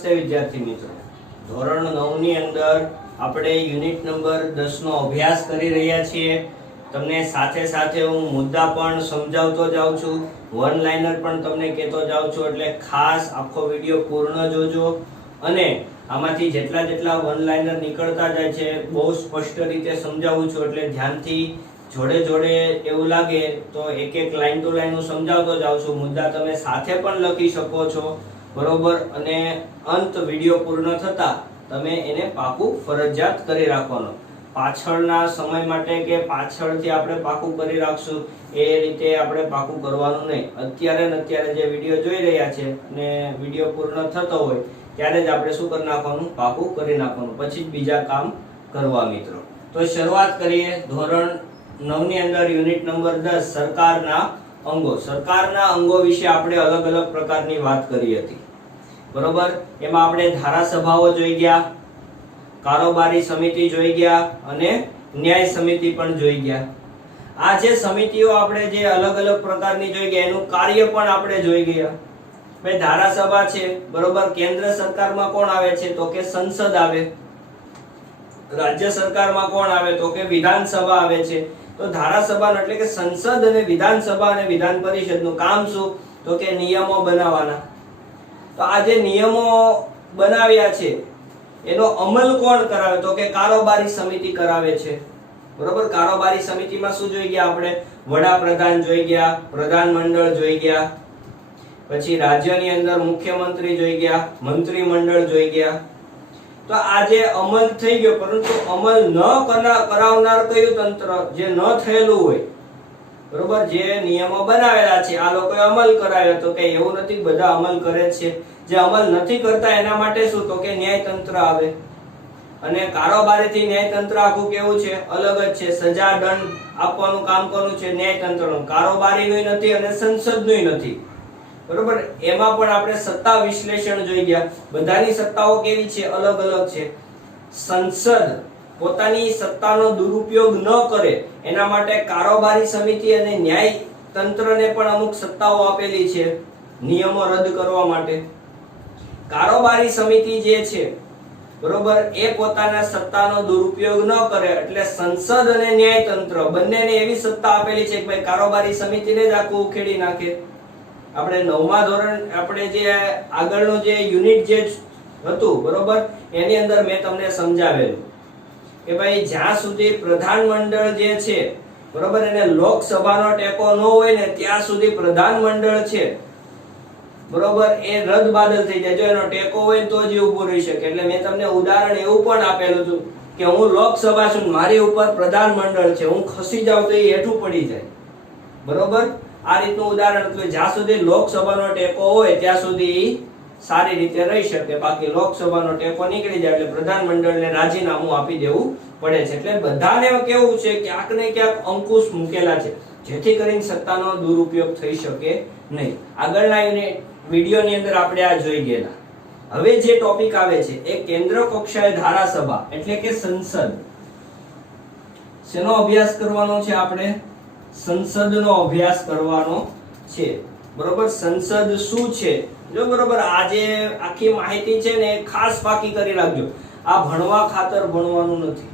નમસ્તે વિદ્યાર્થી મિત્રો, ધોરણ 9 ની અંદર આપણે યુનિટ નંબર 10 નો અભ્યાસ કરી રહ્યા છીએ। તમને સાથે સાથે હું મુદ્દા પણ સમજાવતો જાઉં છું, વન લાઇનર પણ તમને કહેતો જાઉં છું, એટલે ખાસ આખો વિડિયો પૂર્ણ જોજો। અને આમાંથી જેટલા વન લાઇનર નીકળતા જાય છે બહુ સ્પષ્ટ રીતે સમજાવું છું, એટલે ધ્યાનથી જોડે એવું લાગે તો એક લાઈન ટુ લાઈન હું સમજાવતો જાઉં છું। મુદ્દા તમે સાથે પણ લખી શકો છો, બરોબર। અને અંત વિડિયો પૂર્ણ થતા તમે એને પાકું ફરજિયાત કરી રાખવાનો। પાછળના સમય માટે કે પાછળથી આપણે પાકું કરી રાખશું એ રીતે આપણે પાકું કરવાનું નહીં। અત્યારે જે વિડિયો જોઈ રહ્યા છે અને વિડિયો પૂર્ણ થતો હોય ત્યારે જ આપણે શું કરી નાખવાનું, પાકું કરી નાખવાનું, પછી જ બીજા કામ કરવા મિત્રો। તો શરૂઆત કરીએ। ધોરણ 9 ની અંદર યુનિટ નંબર 10 સરકારના અંગો। સરકારના અંગો વિશે આપણે અલગ પ્રકારની વાત કરી હતી, બરોબર। એમાં આપણે ધારાસભાઓ જોઈ ગયા, કારોબારી સમિતિ જોઈ ગયા અને ન્યાય સમિતિ પણ જોઈ ગયા। આ જે સમિતિઓ આપણે જે અલગ પ્રકારની જોઈ ગયા એનું કાર્ય પણ આપણે જોઈ ગયા। ભાઈ ધારાસભા છે, બરોબર। કેન્દ્ર સરકારમાં કોણ આવે છે તો કે સંસદ આવે, રાજ્ય સરકારમાં કોણ આવે તો કે વિધાનસભા આવે છે। તો ધારાસભા એટલે કે સંસદ અને વિધાનસભા અને વિધાન પરિષદનું કામ શું તો કે નિયમો બનાવવાના। તો આ જે નિયમો બનાવ્યા છે એનો અમલ કોણ કરાવે તો કે કારોબારી સમિતિ કરાવે છે, બરોબર। કારોબારી સમિતિમાં શું જોઈ ગયા આપણે, વડાપ્રધાન જોઈ ગયા, પ્રધાનમંડળ જોઈ ગયા, પછી રાજ્યની અંદર મુખ્યમંત્રી જોઈ ગયા, મંત્રીમંડળ જોઈ ગયા। તો આ જે અમલ થઈ ગયો, પરંતુ અમલ ન કરાવનાર કયું તંત્ર, જે ન થયેલું હોય, બરોબર। જે નિયમો બનાવેલા છે આ લોકોએ અમલ કરાવ્યો, તો કે એવું નથી, બધા અમલ કરે છે। જે અમલ નથી કરતા એના માટે શું તો કે ન્યાય તંત્ર આવે। અને કારોબારીથી ન્યાય તંત્ર આખું કેવું છે, અલગ જ છે। સજા દંડ આપવાનું કામ કોનું છે, ન્યાય તંત્રનું। કારોબારીનું નથી અને સંસદનું નથી, બરોબર। એમાં પણ આપણે સત્તા વિશ્લેષણ જોઈ ગયા। બધાની સત્તાઓ કેવી છે, અલગ છે। સંસદ પોતાની સત્તાનો દુરુપયોગ ન કરે એના માટે કારોબારી સમિતિ અને ન્યાય તંત્રને પણ અમુક સત્તાઓ આપેલી છે નિયમો રદ કરવા માટે। કારોબારી સમિતિ જે છે, બરોબર, એ પોતાના સત્તાનો દુરુપયોગ ન કરે એટલે સંસદ અને ન્યાય તંત્ર બંનેને એવી સત્તા આપેલી છે કે ભાઈ કારોબારી સમિતિને જ આખું ઉખેડી નાખે। આપણે 9મા ધોરણ આપણે જે આગળનું જે યુનિટ જે હતું, બરોબર, એની અંદર મેં તમને સમજાવેલું કે ભાઈ જ્યાં સુધી પ્રધાનમંડળ જે છે, બરોબર, એને લોકસભાનો ટેકો ન હોય ને ત્યાં સુધી પ્રધાનમંડળ છે, બરોબર, એ રદ બાદલ થઈ જાય। જો એનો ટેકો હોય તો જ ઊભું રહી શકે। એટલે મેં તમને ઉદાહરણ એવું પણ આપેલું હતું કે હું લોકસભા છું, મારી ઉપર પ્રધાનમંડળ છે, હું ખસી જાઉં તો એ હેઠું પડી જાય, બરોબર। આ રીતનું ઉદાહરણ હતું। જ્યાં સુધી લોકસભાનો ટેકો હોય ત્યાં સુધી સારી રીતે રહી શકે, બાકી લોકસભાનો ટેકો નીકળી જાય એટલે પ્રધાનમંડળને રાજીનામું આપી દેવું પડે છે। એટલે બધાને કેવું છે, ક્યાંક ને ક્યાંક અંકુશ મૂકેલા છે જેથી કરીને સત્તાનો દુરુપયોગ થઈ શકે નહીં। આગળના વિડિયોની અંદર આપણે આ જોઈ ગયેલા। હવે જે ટોપિક આવે છે એ કેન્દ્ર કક્ષાએ ધારાસભા એટલે કે સંસદ। શેનો અભ્યાસ કરવાનો છે આપણે, સંસદનો અભ્યાસ કરવાનો છે, બરોબર। સંસદ શું છે જો, બરોબર, આ જે આખી માહિતી છે ને ખાસ પાકી કરી રાખજો। આ ભણવા ખાતર ભણવાનું નથી,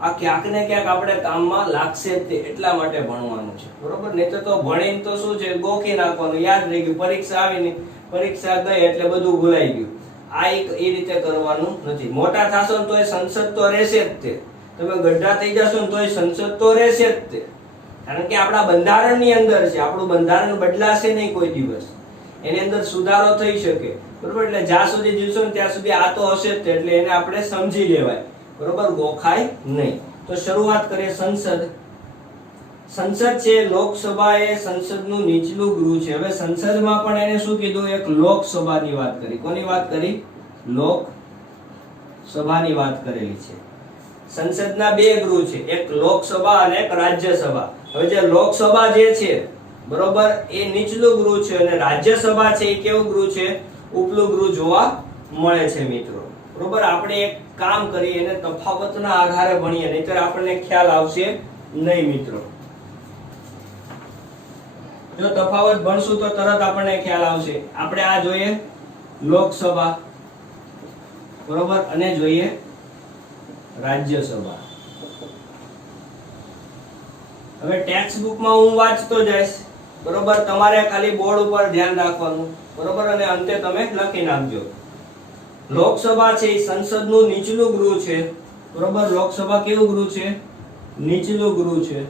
આ ક્યાંક ને ક્યાંક આપણે કામમાં લાગશે જ, એટલા માટે ભણવાનું છે, બરોબર। નહીં તો ભણીને તો શું છે, ગોખી નાખવાનું, યાદ રહી ગયું, પરીક્ષા આવીને પરીક્ષા ગઈ એટલે બધું ભૂલાઈ ગયું। આ એ રીતે કરવાનું નથી। મોટા થાશો ને તોય સંસદ તો રહેશે જ તે, તમે ગઢા થઈ જશો ને તોય સંસદ તો રહેશે જ તે, કારણ કે આપણા બંધારણની અંદર છે। આપણું બંધારણ બદલાશે નહીં કોઈ દિવસ, એની અંદર સુધારો થઈ શકે, બરોબર। એટલે જ્યાં સુધી જીવશો ને ત્યાં સુધી આ તો હશે જ, એટલે એને આપણે સમજી લેવાય, બરોબર, ગોખાય નહીં। તો શરૂઆત કરીએ। સંસદ છે, લોકસભા એ સંસદનું નીચલું ગૃહ છે। હવે સંસદમાં પણ એને શું કીધું, એક લોકસભાની વાત કરી। કોની વાત કરી, લોકસભાની વાત કરેલી છે। સંસદના બે ગૃહ છે, એક લોકસભા અને એક રાજ્યસભા। હવે જે લોકસભા જે છે, બરોબર, એ નીચલું ગૃહ છે અને રાજ્યસભા છે એ કેવું ગૃહ છે, ઉપલું ગૃહ જોવા મળે છે મિત્રો, બરોબર। આપણે એક કામ કરીએ, એને તફાવતના આધારે ભણીએ, નહીતર આપણને ખ્યાલ આવશે નહીં મિત્રો। જો તફાવત ભણશું તો તરત આપણને ખ્યાલ આવશે। આપણે આ જોઈએ લોકસભા, બરોબર, અને જોઈએ રાજ્યસભા. હવે ટેક્સ્ટ બુકમાં હું વાંચતો જઈશ, બરોબર, તમારે ખાલી બોર્ડ ઉપર ધ્યાન રાખવાનું, બરોબર, અને અંતે તમે લખી નાખજો. લોકસભા છે એ સંસદનું નીચલું ગૃહ છે, બરોબર. લોકસભા કેવું ગૃહ છે? નીચલું ગૃહ છે.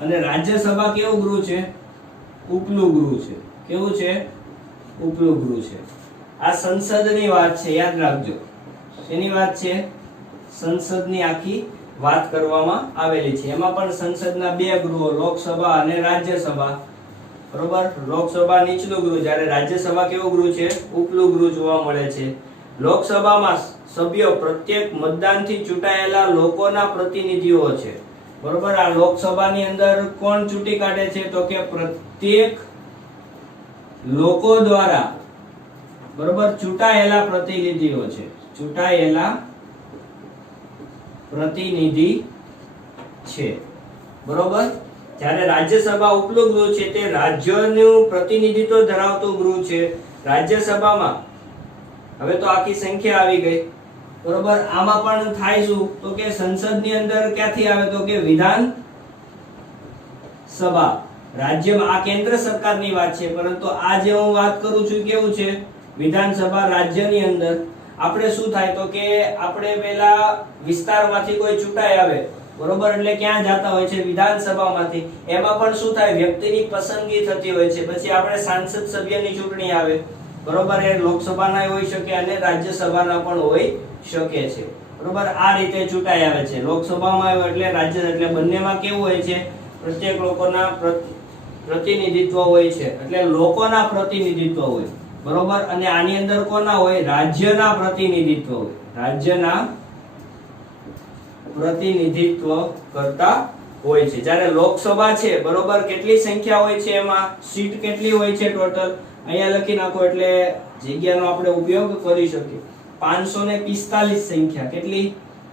અને રાજ્યસભા કેવું ગૃહ છે? ઉપલું ગૃહ છે. કેવું છે? ઉપલું ગૃહ છે. આ સંસદની વાત છે, યાદ રાખજો. શેની વાત છે? સંસદની આખી વાત કરવામાં આવેલી છે. એમાં પણ સંસદના બે ગૃહો, લોકસભા અને રાજ્યસભા, બરોબર. લોકસભા નીચલું ગૃહ, જ્યારે રાજ્યસભા કેવું ગૃહ છે? ઉપલું ગૃહ જોવા મળે છે. લોકસભામાં સભ્યો પ્રત્યેક મતદાનથી ચૂંટાયેલા લોકોના પ્રતિનિધિઓ છે, બરોબર. આ લોકસભાની અંદર કોણ ચૂંટી કાઢે છે? તો કે પ્રત્યેક લોકો દ્વારા, બરોબર, ચૂંટાયેલા પ્રતિનિધિઓ છે. ચૂંટાયેલા પ્રતિનિધિ છે, બરોબર. જ્યારે રાજ્યસભા ઉપલું ગૃહ છે તે રાજ્યનું પ્રતિનિધિત્વ ધરાવતું ગૃહ છે. રાજ્યસભામાં હવે તો આખી સંખ્યા આવી ગઈ, બરોબર. આમાં પણ થાય શું? તો કે સંસદની અંદર ક્યાંથી આવે? તો કે વિધાન સભા. રાજ્યમાં આ કેન્દ્ર સરકારની વાત છે, પરંતુ આ જે હું વાત કરું છું કેવું છે? વિધાનસભા. રાજ્યની અંદર આપણે શું થાય? તો કે આપણે પેલા વિસ્તારમાંથી કોઈ ચૂંટાઈ આવે, બરોબર, એટલે ક્યાં જતા હોય છે? વિધાનસભામાંથી. એમાં પણ શું થાય? વ્યક્તિની પસંદગી થતી હોય છે. પછી આપણે સાંસદ સભ્યની ચૂંટણી આવે, બરોબર. એ લોકસભાના હોઈ શકે અને રાજ્યસભાના પણ હોઈ શકે છે, બરોબર. આ રીતે ચૂંટાઈ આવે છે. લોકસભામાં આવ્યો એટલે રાજ્ય, એટલે બંનેમાં કેવું હોય છે? પ્રત્યેક લોકોના પ્રતિનિધિત્વ હોય છે, એટલે લોકોના પ્રતિનિધિત્વ હોય, બરોબર. અને આની અંદર કોના હોય? રાજ્યના પ્રતિનિધિત્વ હોય. રાજ્યના પ્રતિનિધિત્વ કરતા હોય છે. જ્યારે લોકસભા છે, બરોબર, કેટલી સંખ્યા હોય છે? એમાં સીટ કેટલી હોય છે ટોટલ? અહીંયા લખી નાખો એટલે જગ્યાનો આપણે ઉપયોગ કરી શકીએ. 545 સંખ્યા. કેટલી?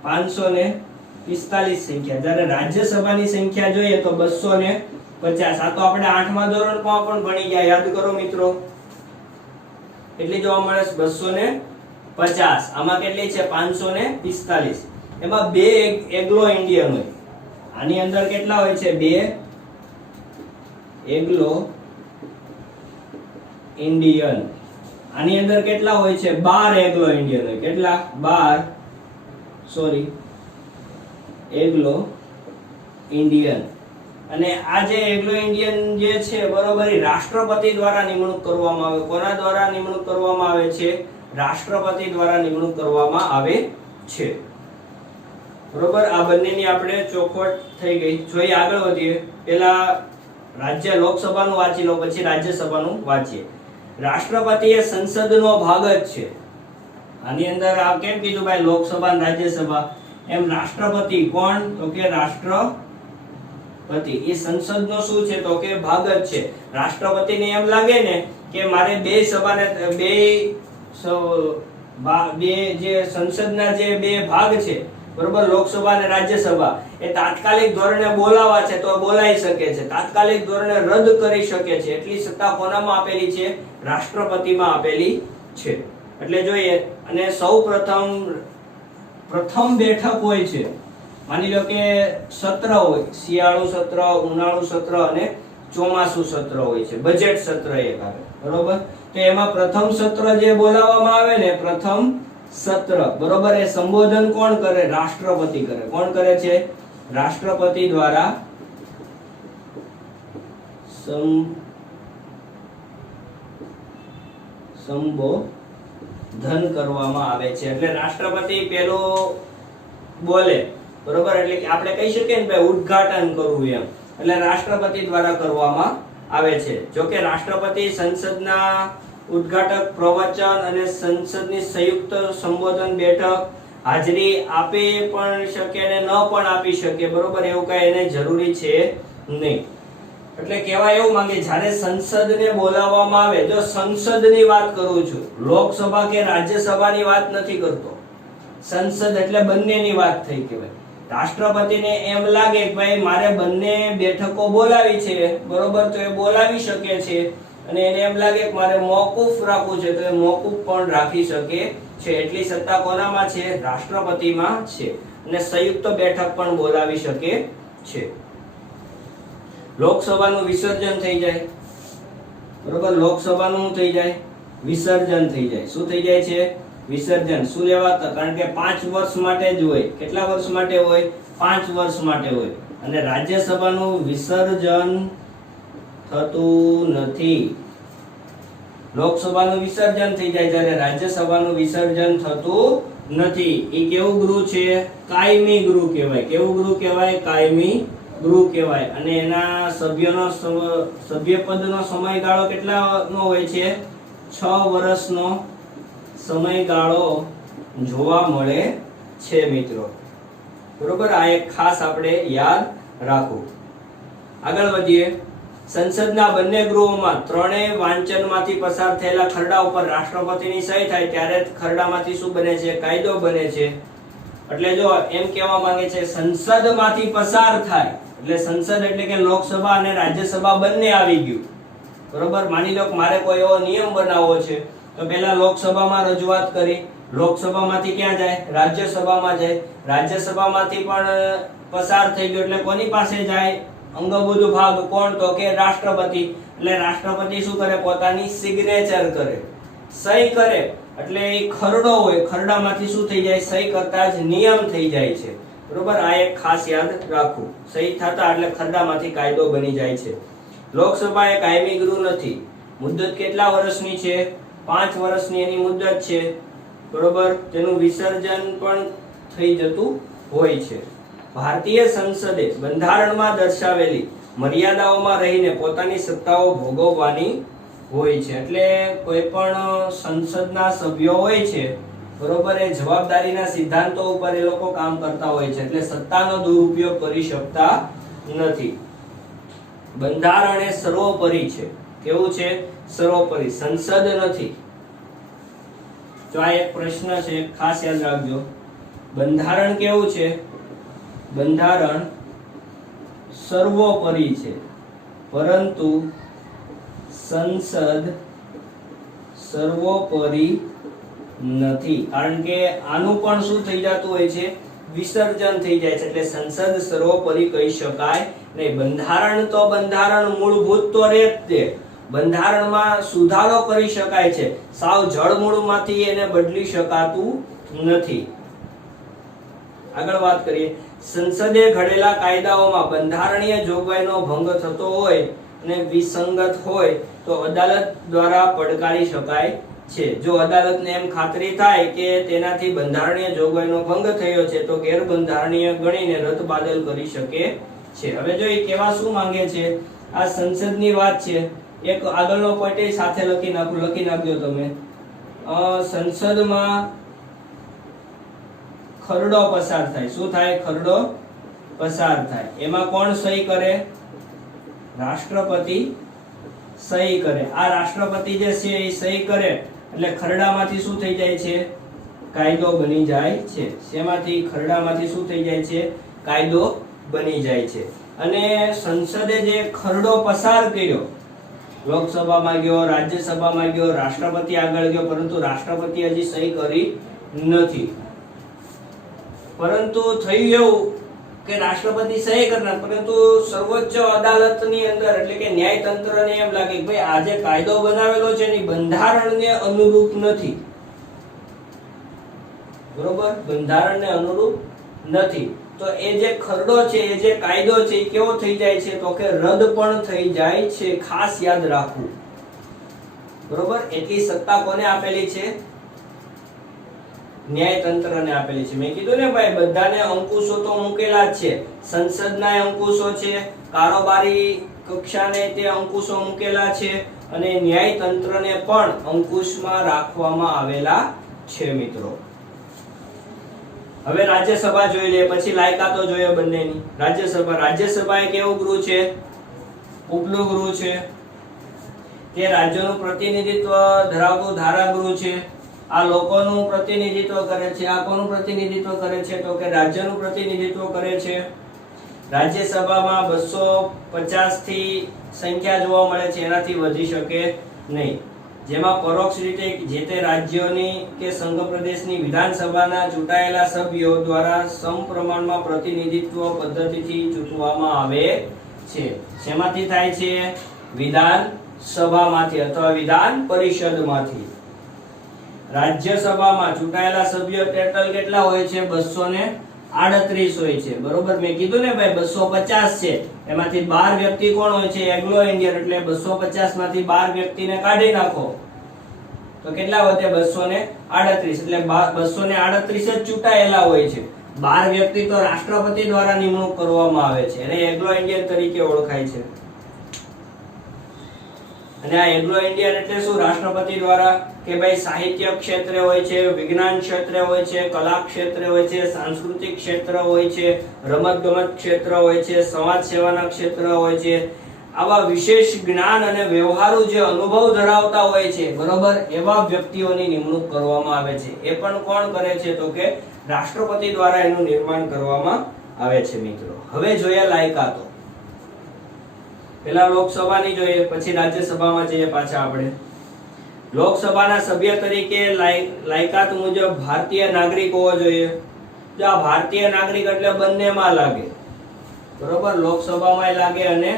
545 સંખ્યા. જ્યારે રાજ્યસભાની સંખ્યા જોઈએ તો 250. આ તો આપણે 8મા ધોરણમાં પણ ભણી ગયા, યાદ કરો મિત્રો. કેટલી જોવા મળે? 250. આમાં કેટલી છે? 545. એમાં બે એગ્લો ઇન્ડિયન હોય. આની અંદર કેટલા હોય છે? બે એગ્લો ઇન્ડિયન. આની અંદર કેટલા હોય છે? 12 એગ્લો ઇન્ડિયન હોય. કેટલા? 12 એગ્લો ઇન્ડિયન. અને આ જે એગ્લો ઇન્ડિયન જે છે, બરોબર, એ રાષ્ટ્રપતિ દ્વારા નિમણૂક કરવામાં આવે. કોના દ્વારા નિમણૂક કરવામાં આવે છે? રાષ્ટ્રપતિ દ્વારા નિમણૂક કરવામાં આવે છે, બરોબર. આ બંનેની આપણે ચોખવટ થઈ ગઈ. જોઈએ આગળ વધીએ. પેલા રાજ્ય લોકસભાનું વાંચી લો, પછી રાજ્યસભાનું વાંચીએ. રાષ્ટ્રપતિ એ સંસદનો ભાગ જ છે. આની અંદર આ કેમ કીધું ભાઈ? લોકસભા અને રાજ્યસભા. એમ રાષ્ટ્રપતિ કોણ? તો કે રાષ્ટ્રપતિ એ સંસદનો શું છે? તો કે ભાગ જ છે. રાષ્ટ્રપતિને એમ લાગે ને કે મારે બે સભાને બે જે સંસદના જે બે ભાગ છે, બરોબર, લોકસભા અને રાજ્યસભા, એ તાત્કાલિક ધોરણે બોલાવા છે તો બોલાઈ શકે છે, તાત્કાલિક ધોરણે રદ કરી શકે છે. એટલી સત્તા કોનામાં આપેલી છે? રાષ્ટ્રપતિમાં આપેલી છે. એટલે જોઈએ. અને સૌ પ્રથમ બેઠક હોય છે. માની લો કે સત્ર હોય, શિયાળુ સત્ર, ઉનાળુ સત્ર અને ચોમાસુ સત્ર હોય છે. બજેટ સત્ર એક આવે, બરોબર. તો એમાં પ્રથમ સત્ર જે બોલાવવામાં આવે ને, પ્રથમ સત્ર, બરોબર, એ સંબોધન કોણ કરે? રાષ્ટ્રપતિ કરે. કોણ કરે છે? રાષ્ટ્રપતિ દ્વારા સંબોધન કરવામાં આવે છે. એટલે રાષ્ટ્રપતિ પેલો બોલે, બરોબર. એટલે કે આપણે કહી શકીએ ને ભાઈ ઉદ્ઘાટન કરવું એમ. એટલે રાષ્ટ્રપતિ દ્વારા કરવામાં આવે છે. જો કે રાષ્ટ્રપતિ સંસદના ઉદ્ઘાટક પ્રવચન અને સંસદની સંયુક્ત સંબોધન બેઠક હાજરી આપી પણ શકે અને ન પણ આપી શકે, બરોબર. એવું કઈ એને જરૂરી છે નહીં. એટલે કહેવાય એવું માંગે, જ્યારે સંસદને બોલાવવામાં આવે, જો સંસદની વાત કરું છું, લોકસભા કે રાજ્યસભાની વાત નથી કરતો. સંસદ એટલે બંનેની વાત થઈ કહેવાય. રાષ્ટ્રપતિને એમ લાગે કે ભાઈ મારે બંને બેઠકો બોલાવી છે, બરોબર, તો એ બોલાવી શકે છે. અને એને એમ લાગે કે મારે મોકૂફ રાખવું છે તો એ મોકૂફ પણ રાખી શકે છે. એટલી સત્તા કોનામાં છે? રાષ્ટ્રપતિમાં છે. અને સંયુક્ત બેઠક પણ બોલાવી શકે છે. લોકસભાનું વિસર્જન થઈ જાય, બરોબર, લોકસભાનું થઈ જાય વિસર્જન થઈ જાય. શું થઈ જાય છે? વિસર્જન. શું લેવા? કારણ કે 5 વર્ષ માટે જ હોય. કેટલા વર્ષ માટે હોય? 5 વર્ષ માટે હોય. અને રાજ્યસભાનું વિસર્જન થતું નથી. લોકસભાનું વિસર્જન થઈ જાય જ્યારે રાજ્યસભાનું વિસર્જન થતું નથી. એ કેવું ગૃહ છે? કાયમી ગૃહ કહેવાય. કેવું ગૃહ કહેવાય? કાયમી ગૃહ કહેવાય. અને એના સભ્યપદનો સમયગાળો કેટલાનો હોય છે? 6 વર્ષનો સમયગાળો જોવા મળે છે મિત્રો. બરોબર, આ એક ખાસ આપણે યાદ રાખવું. આગળ વધીએ. સંસદના બંને ગૃહોમાં ત્રણેય વાંચનમાંથી પસાર થયેલા ખરડા ઉપર રાષ્ટ્રપતિની સહી થાય ત્યારે ખરડામાંથી શું બને છે? કાયદો બને છે. એટલે જો એમ કહેવા માંગે છે સંસદમાંથી પસાર થાય એટલે સંસદ એટલે કે લોકસભા અને રાજ્યસભા બંને આવી ગયું. બરોબર, માની લો કે મારે કોઈ એવો નિયમ બનાવવો છે તો પહેલા લોકસભામાં રજૂઆત કરી, લોકસભામાંથી ક્યાં જાય? રાજ્યસભામાં જાય. રાજ્યસભામાંથી પણ પસાર થઈ ગયો એટલે કોની પાસે જાય? અંગબુધ ભાગ. કોણ? તો કે રાષ્ટ્રપતિ. એટલે રાષ્ટ્રપતિ શું કરે? પોતાની સિગ્નેચર કરે, સહી કરે. એટલે એ ખરડો હોય, ખરડામાંથી શું થઈ જાય? સહી કરતા જ નિયમ થઈ જાય છે. બરોબર, આ એક ખાસ યાદ રાખવું. સહી થતા એટલે ખરડામાંથી કાયદો બની જાય છે. લોકસભા એ કાયમી ગૃહ નથી. મુદ્દત કેટલા વર્ષની છે? 5 વર્ષની એની મુદ્દત છે. બરોબર, તેનું વિસર્જન પણ થઈ જતું હોય છે. ભારતીય સંસદે બંધારણમાં દર્શાવેલી મર્યાદાઓમાં રહીને પોતાની સત્તાઓ ભોગવવાની હોય છે. એટલે કોઈ પણ સંસદના સભ્યો હોય છે, બરોબર, એ જવાબદારીના સિદ્ધાંતો ઉપર એ લોકો કામ કરતા હોય છે. એટલે સત્તાનો દુરુપયોગ કરી શકતા નથી. બંધારણ એ સર્વોપરી છે. કેવું છે? સર્વોપરી. સંસદ નથી. જો આ એક પ્રશ્ન છે, ખાસ યાદ રાખજો. બંધારણ કેવું છે? બંધારણ સર્વોપરી છે, પરંતુ સંસદ સર્વોપરી નથી. કારણ કે આનું પણ શું થઈ જતું હોય છે? વિસર્જન થઈ જાય છે. એટલે સંસદ સર્વોપરી કહી શકાય નહીં. બંધારણ તો બંધારણ મૂળભૂત તો રહે જ તે. બંધારણમાં સુધારો કરી શકાય છે, સાવ જળમૂળમાંથી એને બદલી શકાતું નથી. આગળ વાત કરીએ. સંસદે ઘડેલા કાયદાઓમાં બંધારણીય જોગવાઈનો ભંગ થતો હોય અને વિસંગત હોય તો અદાલત દ્વારા પડકારી શકાય છે. જો અદાલતને એમ ખાતરી થાય કે તેનાથી બંધારણીય જોગવાઈનો ભંગ થયો છે તો ગેરબંધારણીય ગણીને રદબાતલ કરી શકે છે. હવે જો એ કેવા શું માંગે છે? આ સંસદની વાત છે. એક આગળનો પોઈન્ટ સાથે લખી નાખજો તમે. સંસદમાં ખરડો પસાર થાય. શું થાય? ખરડો પસાર થાય. એમાં કોણ સહી કરે? રાષ્ટ્રપતિ સહી કરે. આ રાષ્ટ્રપતિ જે છે એ સહી કરે એટલે ખરડામાંથી શું થઈ જાય છે? કાયદો બની જાય છે. શેમાંથી? ખરડામાંથી શું થઈ જાય છે? કાયદો બની જાય છે. અને સંસદે જે ખરડો પસાર કર્યો, લોકસભામાં ગયો, રાજ્યસભામાં ગયો, રાષ્ટ્રપતિ આગળ ગયો, પરંતુ રાષ્ટ્રપતિ હજી સહી કરી નથી. પરંતુ થયું એવું કે રાષ્ટ્રપતિ સહી કરનાર, પરંતુ સર્વોચ્ચ અદાલતની અંદર એટલે કે ન્યાયતંત્રને એમ લાગે કે ભાઈ આ જે કાયદો બનાવેલો છે એ બંધારણને અનુરૂપ નથી. બરોબર, બંધારણને અનુરૂપ નથી. તો એ જે ખરડો છે, એ જે કાયદો છે એ કેવો થઈ જાય છે? તો કે રદ પણ થઈ જાય છે. ખાસ યાદ રાખવું. બરોબર, એટલી સત્તા કોને આપેલી છે? ન્યાયતંત્રને આપેલી છે. મેં કીધું ને ભાઈ, બધાને અંકુશો તો મૂકેલા જ છે. સંસદના અંકુશો છે, કારોબારી કક્ષાને તે અંકુશો મૂકેલા છે, અને ન્યાયતંત્રને પણ અંકુશમાં રાખવામાં આવેલા છે મિત્રો. હવે રાજ્યસભા જોઈ લે, પછી લાયકાતો જોઈએ બંનેની. રાજ્યસભા એ કેવું ગૃહ છે? ઉપલું ગૃહ છે. તે રાજ્યોનું પ્રતિનિધિત્વ ધરાવતું ધારાગૃહ છે. આ લોકોનું પ્રતિનિધિત્વ કરે છે. આ કોનું પ્રતિનિધિત્વ કરે છે? તો કે રાજ્યનું પ્રતિનિધિત્વ કરે છે. રાજ્યસભામાં 250 થી સંખ્યા જોવા મળે છે, એનાથી વધી શકે નહીં. જેમાં પરોક્ષ રીતે જે તે રાજ્યોની કે સંઘ પ્રદેશની વિધાનસભાના ચૂંટાયેલા સભ્યો દ્વારા સમપ્રમાણમાં પ્રતિનિધિત્વ પદ્ધતિથી ચૂંટવામાં આવે છે. શેમાંથી થાય છે? વિધાન સભામાંથી અથવા વિધાન પરિષદમાંથી. રાજ્યસભામાં ચૂંટાયેલા સભ્યો ટોટલ કેટલા હોય છે? 238 હોય છે. બરોબર, મેં કીધું ને ભાઈ 250 છે, એમાંથી 12 વ્યક્તિ કોણ હોય છે? Anglo Indian. એટલે 250 માંથી 12 વ્યક્તિને કાઢી નાખો તો કેટલા વધે? 238. એટલે 238 જ ચૂંટાયેલા હોય છે. 12 વ્યક્તિ તો રાષ્ટ્રપતિ દ્વારા નિમણૂક કરવામાં આવે છે, એને એંગ્લો ઇન્ડિયન તરીકે ઓળખાય છે. અને આ એંગ્લો ઇન્ડિયન એટલે શું? રાષ્ટ્રપતિ દ્વારા કે ભાઈ સાહિત્ય ક્ષેત્રે હોય છે, વિજ્ઞાન ક્ષેત્રે હોય છે, કલા ક્ષેત્રે હોય છે, સાંસ્કૃતિક ક્ષેત્ર હોય છે, રમતગમત ક્ષેત્ર હોય છે, સમાજ સેવાના ક્ષેત્ર હોય છે. આવા વિશેષ જ્ઞાન અને વ્યવહારુ જે અનુભવ ધરાવતા હોય છે, બરોબર, એવા વ્યક્તિઓની નિમણૂક કરવામાં આવે છે. એ પણ કોણ કરે છે? તો કે રાષ્ટ્રપતિ દ્વારા એનું નિર્માણ કરવામાં આવે છે. મિત્રો, હવે જોઈએ લાયકાતો. પહેલા લોકસભાની જોઈએ, પછી રાજ્યસભામાં જઈએ પાછા આપણે. લોકસભાના સભ્ય તરીકે લાયકાત મુજબ ભારતીય નાગરિક હોવો જોઈએ. જો આ ભારતીય નાગરિક એટલે બંનેમાં લાગે, બરોબર, લોકસભામાં લાગે અને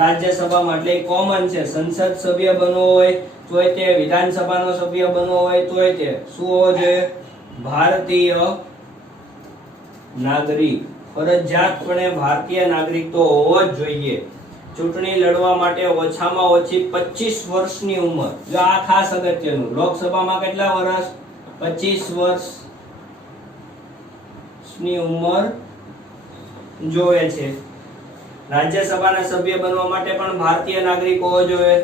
રાજ્યસભામાં. એટલે કોમન છે. સંસદ સભ્ય બનવો હોય તોય તે, વિધાનસભાનો સભ્ય બનવો હોય તોય તે શું હોવો જોઈએ? ભારતીય નાગરિક. ફરજિયાતપણે ભારતીય નાગરિક તો હોવો જ જોઈએ. ચૂંટણી લડવા માટે ઓછામાં ઓછી 25 વર્ષની ઉંમર. જો આ ખાસ અગત્યનું, લોકસભામાં કેટલા વર્ષ? 25 વર્ષની ઉંમર જોવે છે. રાજ્યસભાના સભ્ય બનવા માટે પણ ભારતીય નાગરિક હોવો જોઈએ,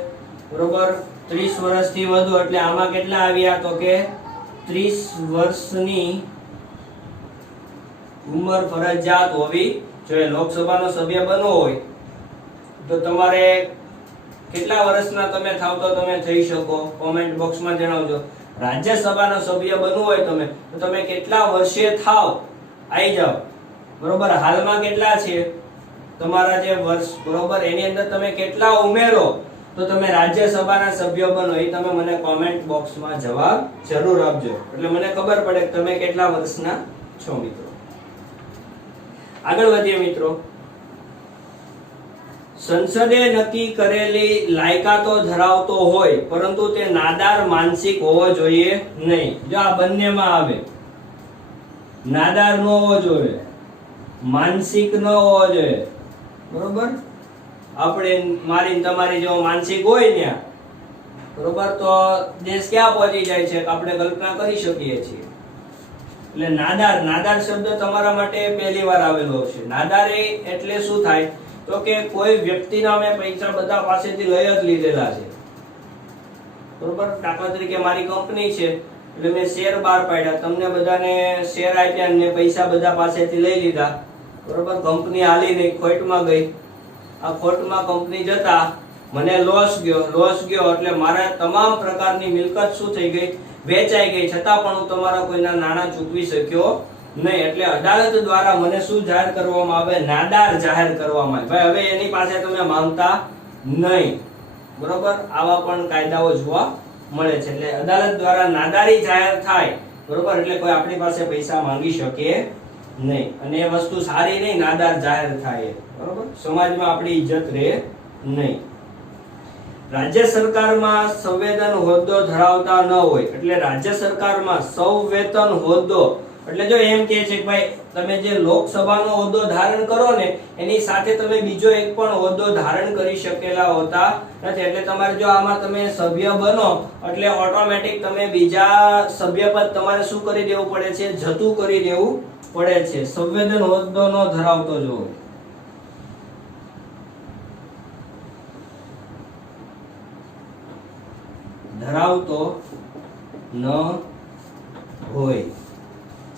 બરોબર. 30 વર્ષથી વધુ, એટલે આમાં કેટલા આવ્યા? તો કે 30 વર્ષની ઉંમર ફરજિયાત હોવી જોઈએ. લોકસભાનો સભ્ય બનવો હોય તો તમારે કેટલા વર્ષના તમે થાવ તો તમે થઈ શકો? કોમેન્ટ બોક્સમાં જણાવજો. રાજ્યસભાનો સભ્ય બનવું હોય તો તમે કેટલા વર્ષે થાવ આવી જાવ, બરોબર. હાલમાં કેટલા છે તમારા જે વર્ષ, બરોબર, એની અંદર તમે કેટલા ઉમેરો તો તમે રાજ્યસભાના સભ્ય બનો, એ તમે મને કોમેન્ટ બોક્સમાં જવાબ જરૂર આપજો, એટલે મને ખબર પડે કે તમે કેટલા વર્ષના છો. મિત્રો, આગળ વધીએ. મિત્રો, સંસદે નક્કી કરેલી લાયકાતો ધરાવતો હોય પરંતુ તે નાદાર માનસિક હોવો જોઈએ નહીં. જો આ બંનેમાં આવે, નાદાર ન હોવો જોઈએ, માનસિક ન હોવો જોઈએ, બરોબર. આપણે મારી તમારી જેવો માનસિક હોય ને, બરોબર, તો દેશ ક્યાં પહોંચી જાય છે આપણે કલ્પના કરી શકીએ છીએ. એટલે નાદાર શબ્દ તમારા માટે પહેલી વાર આવેલો હશે. નાદાર એટલે શું થાય? તો કે કોઈ વ્યક્તિના મેં પૈસા બધા પાસેથી લઈ જ લીધેલા છે, બરોબર. દાખલા તરીકે મારી કંપની છે, એટલે મેં શેર બહાર પાડ્યા, તમને બધાને શેર આપ્યા અને પૈસા બધા પાસેથી લઈ લીધા, બરોબર. કંપની હાલી નહીં, ખોટમાં ગઈ. આ ખોટમાં કંપની જતા મને લોસ ગયો એટલે મારા તમામ પ્રકારની મિલકત શું થઈ ગઈ? વેચાઈ ગઈ. છતાં પણ હું તમારા કોઈના નાણાં ચૂકવી શક્યો નહીં. એટલે અદાલત દ્વારા મને શું જાહેર કરવામાં આવે? નાદાર જાહેર કરવામાં આવે. ભાઈ, હવે એની પાસે તમે માંગતા નહીં, બરોબર. આવા પણ કાયદાઓ જોવા મળે છે. એટલે અદાલત દ્વારા નાદારી જાહેર થાય, બરોબર, એટલે કોઈ આપણી પાસે પૈસા માંગી શકે નહીં. અને એ વસ્તુ સારી નહીં, નાદાર જાહેર થાય, બરોબર. સમાજમાં આપણી ઇજ્જત રહે નહીં. રાજ્ય સરકારમાં સંવેદન હોદ્દો ધરાવતા ન હોય, એટલે રાજ્ય સરકારમાં સંવેદન હોદ્દો એટલે જો એમ કહે છે કે ભાઈ તમે જે લોકસભાનો હોદ્દો ધારણ કરો ને એની સાથે તમે બીજો એક પણ હોદ્દો ધારણ કરી શકેલા હોતા નથી. એટલે તમારે જો આમાં તમે સભ્ય બનો એટલે ઓટોમેટિક તમે બીજા સભ્યપદ તમારે શું કરી દેવું પડે છે? જતું કરી દેવું પડે છે. સંવેદન હોદ્દો ન ધરાવતો જો ધરાવતો ન હોય.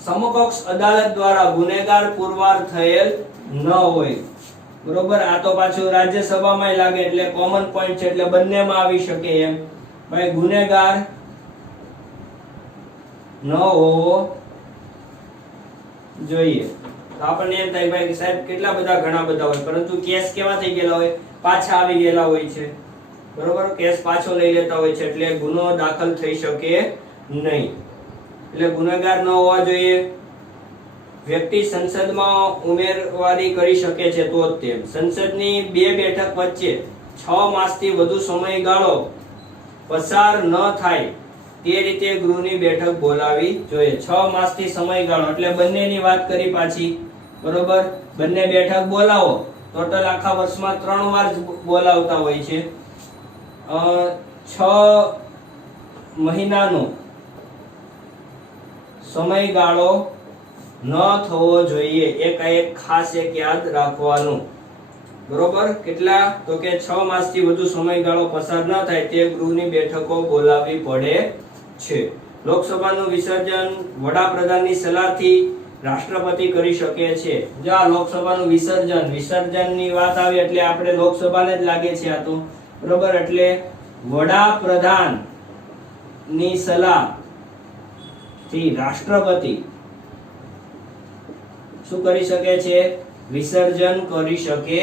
સમકક્ષ અદાલત દ્વારા ગુનેગાર પુરવાર થયેલ ન હોય, બરોબર. આ તો પાછું રાજ્યસભામાં લાગે એટલે કોમન પોઈન્ટ છે, એટલે બંનેમાં આવી શકે એમ. ભાઈ, ગુનેગાર ન હોવો જોઈએ. તો આપણને એમ થાય ભાઈ કે સાહેબ કેટલા બધા ઘણા બધા હોય, પરંતુ કેસ કેવા થઈ ગયેલા હોય, પાછા આવી ગયેલા હોય છે, બરોબર, કેસ પાછો લઈ લેતા હોય છે, એટલે ગુનો દાખલ થઈ શકે નહીં, એટલે ગુનેગાર ન હોવા જોઈએ. વ્યક્તિ સંસદમાં ઉમેદવારી કરી શકે છે તો જ તેમ. સંસદની બે બેઠક વચ્ચે 6 માસથી વધુ સમયગાળો પસાર ન થાય તે રીતે ગૃહની બેઠક બોલાવી જોઈએ. 6 માસથી સમયગાળો એટલે બંનેની વાત કરી પાછી, બરોબર, બંને બેઠક બોલાવો, ટોટલ આખા વર્ષમાં 3 વાર બોલાવતા હોય છે. 6 મહિનાનો સમયગાળો ન થવો જોઈએ. એક ખાસ એક યાદ રાખવાનું, બરોબર. કેટલા? તો કે 6 માસથી વધુ સમયગાળો પસાર ન થાય તે ગૃહની બેઠકો બોલાવવી પડે છે. લોકસભાનું વિસર્જન વડાપ્રધાનની સલાહથી રાષ્ટ્રપતિ કરી શકે છે. જો આ લોકસભાનું વિસર્જનની વાત આવી એટલે આપણે લોકસભાને જ લાગે છે આ તો, બરોબર. એટલે વડાપ્રધાનની સલાહથી રાષ્ટ્રપતિ શું કરી શકે છે? વિસર્જન કરી શકે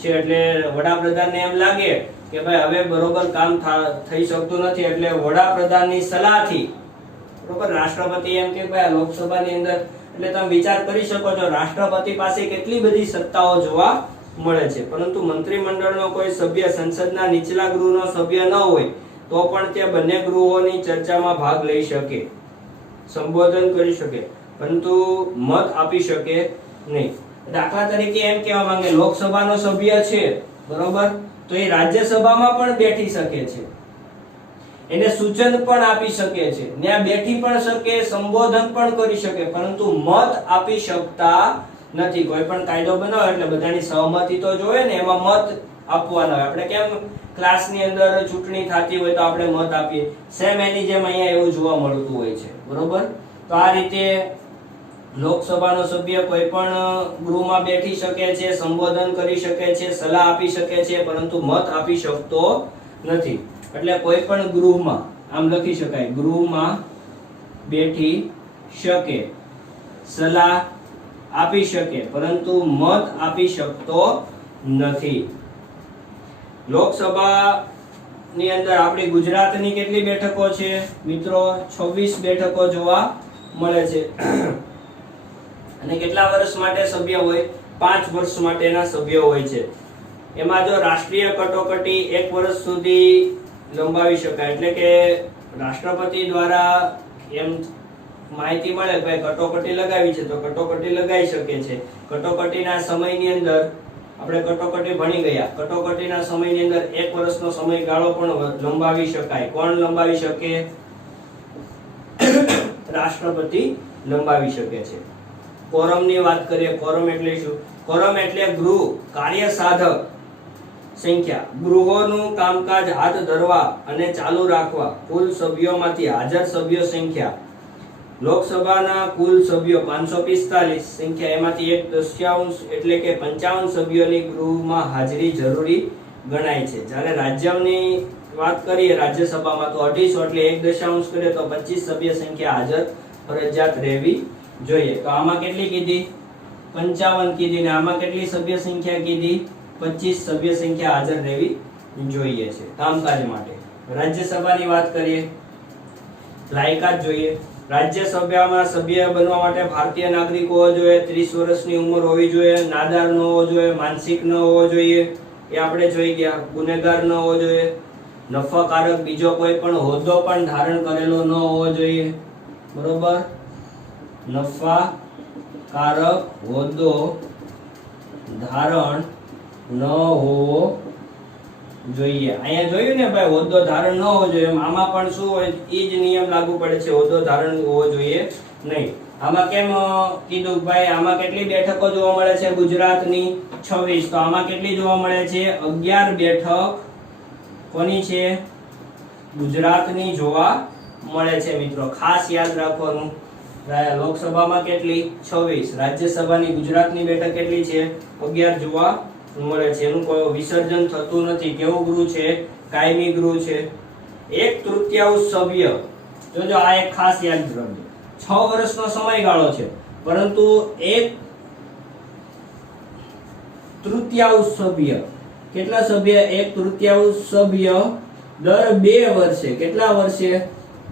છે. એટલે વડાપ્રધાનને એમ લાગે કે ભાઈ હવે બરોબર કામ થઈ શકતું નથી, એટલે વડાપ્રધાનની સલાહથી, બરોબર, રાષ્ટ્રપતિ એમ કે ભાઈ લોકસભાની અંદર, એટલે તમે વિચાર કરી શકો છો રાષ્ટ્રપતિ પાસે કેટલી બધી સત્તાઓ જોવા મળે છે. પરંતુ મંત્રીમંડળનો કોઈ સભ્ય સંસદના નીચલા ગૃહનો સભ્ય ન હોય તો પણ તે બંને ગૃહોની ચર્ચામાં ભાગ લઈ શકે, સંબોધન કરી શકે, પરંતુ મત આપી શકે નહીં. દાખલા તરીકે એમ કહેવા માંગે લોકસભાનો સભ્ય છે, બરોબર, તો એ રાજ્યસભામાં પણ બેઠી શકે છે, એને સૂચન પણ આપી શકે છે, ત્યાં બેઠી પણ શકે, સંબોધન પણ કરી શકે, પરંતુ મત આપી શકતા નથી. કોઈ પણ કાયદો બનાવો એટલે બધાની સહમતિ તો જોઈએ ને, એમાં મત આપવાના હોય. આપણે કેમ ક્લાસની અંદર ચૂંટણી થતી હોય તો આપણે મત આપીએ, સેમ એની જેમ અહીંયા એવું જોવા મળતું હોય છે, બરોબર. તો આ રીતે લોકસભાનો સભ્ય કોઈ પણ ગૃહમાં બેઠી શકે છે, સંબોધન કરી શકે છે, સલાહ આપી શકે છે, પરંતુ મત આપી શકતો નથી. એટલે કોઈ પણ ગૃહમાં, આમ લખી શકાય, ગૃહમાં બેઠી શકે, સલાહ આપી શકે, પરંતુ મત આપી શકતો નથી. લોકસભાની અંદર આપણી ગુજરાતની કેટલી બેઠકો છે મિત્રો? 26 બેઠકો જોવા મળે છે. અને કેટલા વર્ષ માટે સભ્ય હોય? 5 વર્ષ માટેના સભ્ય હોય છે. એમાં જો રાષ્ટ્રીય કટોકટી 1 વર્ષ સુધી લંબાવી શકાય, એટલે કે રાષ્ટ્રપતિ દ્વારા એમ માહિતી મળે કે કટોકટી લગાવી છે તો કટોકટી લગાવી શકે છે. કટોકટીના સમયની અંદર આપણે કટોકટી ભણી ગયા, કટોકટીના સમયની અંદર 1 વર્ષનો સમયગાળો પણ લંબાવી શકાય. કોણ લંબાવી શકે? રાષ્ટ્રપતિ લંબાવી શકે છે. કોરમની વાત કરીએ. કોરમ એટલે શું? કોરમ એટલે ગૃહ કાર્ય સાધક સંખ્યા, ગૃહોનું કામકાજ હાથ ધરવા અને ચાલુ રાખવા કુલ સભ્યોમાંથી હાજર સભ્યો સંખ્યા. લોકસભાના કુલ સભ્યો 545 સંખ્યા, એમાંથી 1/10 એટલે કે 55 સભ્યોની ગૃહમાં હાજરી જરૂરી ગણાય છે. જ્યારે રાજ્યની વાત કરીએ રાજ્યસભામાં તો 250 એટલે 1/10 કરીએ તો 25 સભ્ય સંખ્યા હાજર ફરજિયાત રહેવી જોઈએ. તો આમાં કેટલી કીધી? 55 કીધી, ને આમાં કેટલી સભ્ય સંખ્યા કીધી? 25 સભ્ય સંખ્યા હાજર રહેવી જોઈએ છે કામકાજ માટે. રાજ્યસભાની વાત કરીએ, લાયકાત જોઈએ. રાજ્યસભામાં સભ્ય બનવા માટે ભારતીય નાગરિક હોવો જોઈએ, 30 વર્ષની ઉંમર હોવી જોઈએ, નાદાર ન હોવો જોઈએ, માનસિક ન હોવો જોઈએ, એ આપણે જોઈ ગયા. ગુનેગાર ન હોવો જોઈએ, નફાકારક બીજો કોઈ પણ હોદ્દો પણ ધારણ કરેલો ન હોવો જોઈએ, બરોબર. નફાકારક હોદ્દો ધારણ ન હોવો જોઈએ. અહીંયા જોયું ને ભાઈ, હોદ્દો ધારણ ન હોવો જોઈએ. આમાં પણ શું હોય? એ જ નિયમ લાગુ પડે છે, હોદ્દો ધારણ હોવો જોઈએ નહીં. આમાં કેમ કીધું ભાઈ? આમાં કેટલી બેઠકો જોવા મળે છે? ગુજરાતની 26. તો આમાં કેટલી જોવા મળે છે? 11 બેઠક કોની છે? ગુજરાતની જોવા મળે છે મિત્રો. ખાસ યાદ રાખવાનું. લોકસભામાં કેટલી? 26. રાજ્યસભાની ગુજરાતની બેઠક કેટલી છે? 11 જોવા મળે છે. એનું કોઈ વિસર્જન થતું નથી. કેવું ગૃહ છે? કાયમી ગૃહ છે. 1/3 સભ્ય, જોજો આ એક ખાસ યાદ રાખજો. 6 વર્ષનો સમયગાળો છે, પરંતુ 1 તૃતીયાંશ સભ્ય, કેટલા સભ્ય? 1/3 સભ્ય દર 2 વર્ષે, કેટલા વર્ષે?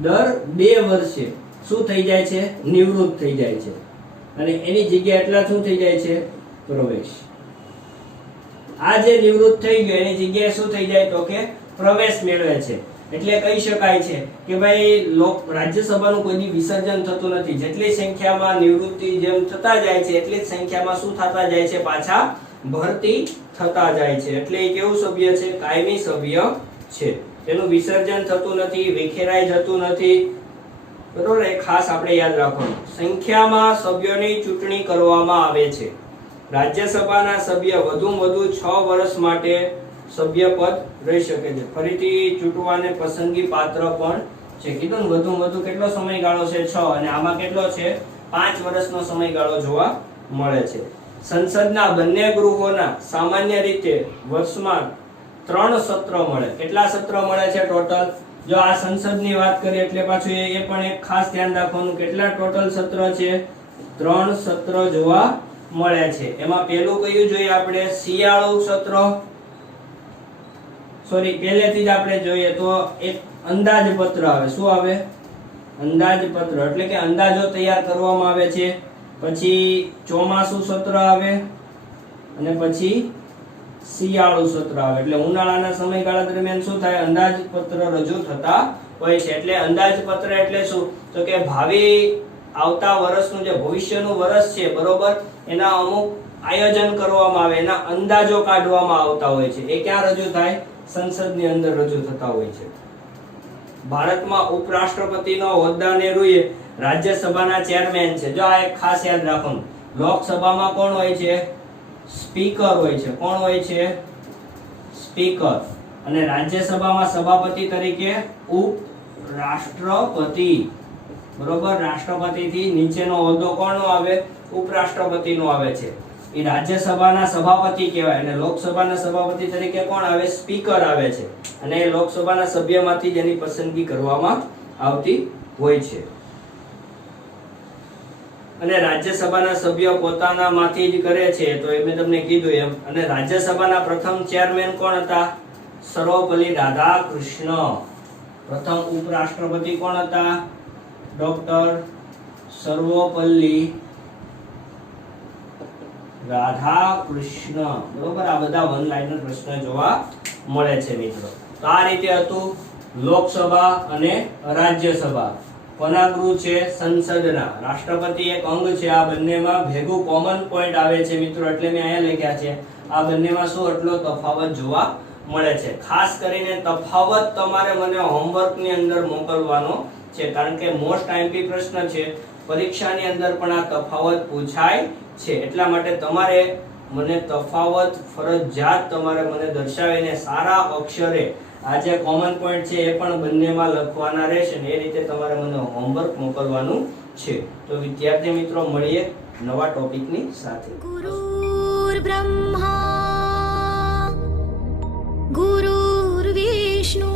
દર 2 વર્ષે શું થઈ જાય છે? નિવૃત્ત થઈ જાય છે, અને એની જગ્યાએ એટલા શું થઈ જાય છે? પ્રવેશ. આ જે નિવૃત્ત થઈ ગયો એની જગ્યાએ શું થઈ જાય? તો કે પ્રવેશ મેળવે છે. એટલે કહી શકાય છે કે ભાઈ રાજ્યસભાનું કોઈ વિસર્જન થતું નથી. જેટલી સંખ્યામાં નિવૃત્તિ જેમ થતા જાય છે એટલી જ સંખ્યામાં શું થતા જાય છે? પાછા ભરતી થતા જાય છે. એટલે એ કેવું સભ્ય છે? કાયમી સભ્ય છે. તેનું વિસર્જન થતું નથી, વિખેરાઈ જતું નથી. બરોબર, એ ખાસ આપણે યાદ રાખવાનું. સંખ્યામાં સભ્યોની ચૂંટણી કરવામાં આવે છે. રાજ્યસભાના સભ્ય વધુમાં વધુ 6 વર્ષ માટે સભ્ય પદ રહી શકે છે. ફરીથી ચૂંટવાને પસંદગી પાત્ર પણ છે. કીધું ને વધુમાં વધુ કેટલો સમયગાળો છે? 6, અને આમાં કેટલો છે? 5 વર્ષનો સમયગાળો જોવા મળે છે. સંસદના બંને ગૃહોના સામાન્ય રીતે વર્ષમાં 3 સત્ર મળે. કેટલા સત્ર મળે છે ટોટલ? જો આ સંસદની વાત કરીએ એટલે પાછું એ પણ એક ખાસ ધ્યાન રાખવાનું. કેટલા ટોટલ સત્ર છે? 3 સત્ર જોવા મળે છે. એમાં પહેલું કયું જોઈએ આપણે? શિયાળુ સત્ર. સોરી, પહેલેથી જ આપણે જોઈએ તો એક અંદાજપત્ર આવે. શું આવે? અંદાજપત્ર, એટલે કે અંદાજો તૈયાર કરવામાં આવે છે. પછી ચોમાસુ સત્ર આવે, અને પછી શિયાળુ સત્ર આવે. એટલે ઉનાળાના સમયગાળા દરમિયાન શું થાય? અંદાજપત્ર રજૂ થતા હોય છે. એટલે અંદાજપત્ર એટલે શું? તો કે ભાવિ આવતા વર્ષનું જે ભવિષ્યનું વર્ષ છે, બરોબર, એના અમુક આયોજન કરવામાં આવે, એના અંદાજો કાઢવામાં આવતા હોય છે. એ ક્યાં રજૂ થાય? સંસદની અંદર રજૂ થતા હોય છે. ભારતમાં ઉપરાષ્ટ્રપતિનો હોદ્દાનેરુએ રાજ્યસભાના ચેરમેન છે. જો આ એક ખાસ યાદ રાખવાનું. લોકસભામાં કોણ હોય છે? સ્પીકર હોય છે. કોણ હોય છે? સ્પીકર. અને રાજ્યસભામાં સભાપતિ તરીકે ઉપરાષ્ટ્રપતિ. બરોબર, રાષ્ટ્રપતિથી નીચેનો હોદ્દો કોનો આવે? ઉપરાષ્ટ્રપતિનો આવે છે. એ રાજ્યસભાના સભાપતિ કહેવાય, અને લોકસભાના સભાપતિ તરીકે કોણ આવે? સ્પીકર આવે છે. અને લોકસભાના સભ્યમાંથી જ એની પસંદગી કરવામાં આવતી હોય છે. અને રાજ્યસભાના સભ્યો પોતાનામાંથી જ કરે છે, તો એ મેં તમને કીધું એમ. અને રાજ્યસભાના પ્રથમ ચેરમેન કોણ હતા? સર્વપલ્લી રાધાકૃષ્ણ. પ્રથમ ઉપરાષ્ટ્રપતિ કોણ હતા? ડોક્ટર સર્વપલ્લી રાધાકૃષ્ણ. બરોબર, આ બધા વન લાઇનર પ્રશ્ન જોવા મળે છે મિત્રો. તો આ રીતે હતું લોકસભા અને રાજ્યસભા. કોના ગૃહ છે? સંસદના. રાષ્ટ્રપતિ એક અંગ છે. આ બંનેમાં ભેગું કોમન પોઈન્ટ આવે છે મિત્રો, એટલે મેં અહીંયા લખ્યા છે. આ બંનેમાં શું એટલો તફાવત જોવા મળે છે? ખાસ કરીને તફાવત તમારે મને હોમવર્કની અંદર મોકલવાનો છે, કારણ કે મોસ્ટ આઈએમપી પ્રશ્ન છે. પરીક્ષાની અંદર પણ આ તફાવત પૂછાય છે. એટલા માટે તમારે મને તફાવત ફરજિયાત તમારે મને દર્શાવીને સારા અક્ષરે આ જે કોમન પોઈન્ટ છે એ પણ બંનેમાં લખવાના રહેશે, ને એ રીતે તમારે મને હોમવર્ક મોકલવાનું છે. તો વિદ્યાર્થી મિત્રો, મળીએ નવા ટોપિકની સાથે. ગુરુર બ્રહ્મા ગુરુર વિષ્ણુ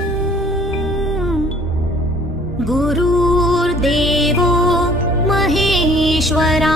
ગુરુર્દેવો મહેશ્વરા